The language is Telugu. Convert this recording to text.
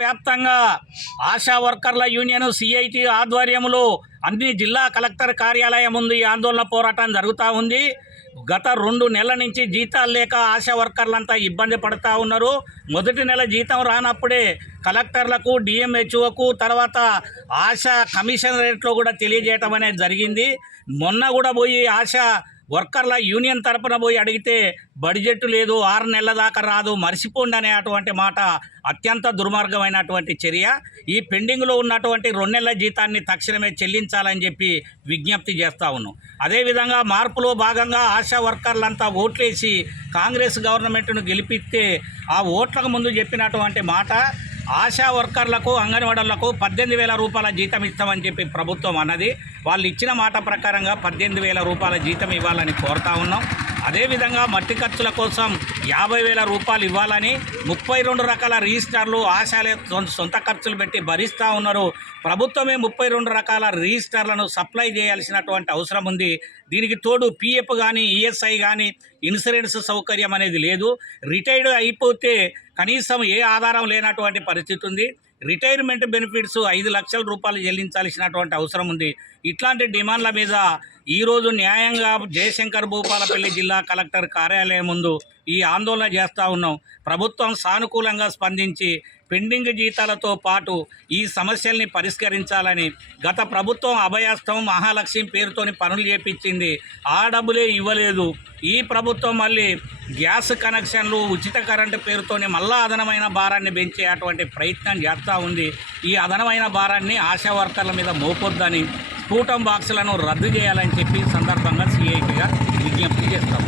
వ్యాప్తంగా ఆశా వర్కర్ల యూనియన్ సిఐటి ఆధ్వర్యంలో అన్ని జిల్లా కలెక్టర్ కార్యాలయం ముందు ఈ ఆందోళన పోరాటం జరుగుతూ ఉంది. గత 2 నెలల నుంచి జీతాలు లేక ఆశా వర్కర్లంతా ఇబ్బంది పడుతూ ఉన్నారు. మొదటి నెల జీతం రానప్పుడే కలెక్టర్లకు, డిఎంహెచ్ఓకు, తర్వాత ఆశా కమిషనరేట్లో కూడా తెలియజేయటం అనేది జరిగింది. మొన్న కూడా పోయి ఆశా వర్కర్ల యూనియన్ తరపున పోయి అడిగితే బడ్జెట్ లేదు, 6 నెలల దాకా రాదు, మర్చిపోండి అనే అటువంటి మాట అత్యంత దుర్మార్గమైనటువంటి చర్య. ఈ పెండింగ్లో ఉన్నటువంటి 2 నెలల జీతాన్ని తక్షణమే చెల్లించాలని చెప్పి విజ్ఞప్తి చేస్తూ ఉన్నాం. అదేవిధంగా మార్పులో భాగంగా ఆశా వర్కర్లంతా ఓట్లేసి కాంగ్రెస్ గవర్నమెంట్ను గెలిపిస్తే ఆ ఓట్లకు ముందు చెప్పినటువంటి మాట ఆశా వర్కర్లకు, అంగన్వాడీలకు 18,000 రూపాయల జీతం ఇస్తామని చెప్పి ప్రభుత్వం అన్నది. వాళ్ళు ఇచ్చిన మాట ప్రకారంగా 18,000 రూపాయల జీతం ఇవ్వాలని కోరుతా ఉన్నాం. అదేవిధంగా మట్టి ఖర్చుల కోసం 50,000 రూపాయలు ఇవ్వాలని 32 రకాల రిజిస్టార్లు ఆశాలే సొంత ఖర్చులు పెట్టి భరిస్తూ ఉన్నారు. ప్రభుత్వమే 32 రకాల రిజిస్టార్లను సప్లై చేయాల్సినటువంటి అవసరం ఉంది. దీనికి తోడు పిఎఫ్ కానీ, ఈఎస్ఐ కానీ, ఇన్సూరెన్స్ సౌకర్యం అనేది లేదు. రిటైర్డ్ అయిపోతే కనీసం ఏ ఆధారం లేనటువంటి పరిస్థితి ఉంది. రిటైర్మెంట్ బెనిఫిట్స్ 5 లక్షల రూపాయలు చెల్లించాల్సినటువంటి అవసరం ఉంది. ఇట్లాంటి డిమాండ్ల మీద ఈరోజు న్యాయంగా జయశంకర్ భూపాలపల్లి జిల్లా కలెక్టర్ కార్యాలయం ముందు ఈ ఆందోళన చేస్తూ ఉన్నాం. ప్రభుత్వం సానుకూలంగా స్పందించి పెండింగ్ జీతాలతో పాటు ఈ సమస్యల్ని పరిష్కరించాలని. గత ప్రభుత్వం అభయాస్తం, మహాలక్ష్మి పేరుతోని పనులు చేపించింది, ఆ డబ్బులే ఇవ్వలేదు. ఈ ప్రభుత్వం మళ్ళీ గ్యాస్ కనెక్షన్లు, ఉచిత కరెంటు పేరుతోని మళ్ళా అదనమైన భారాన్ని పెంచే అటువంటి ప్రయత్నం చేస్తూ ఉంది. ఈ అదనమైన భారాన్ని ఆశా వర్కర్ల మీద మోపొద్దని, స్ఫూటం బాక్సులను రద్దు చేయాలని చెప్పి సందర్భంగా సిఐటిగా విజ్ఞప్తి చేస్తాం.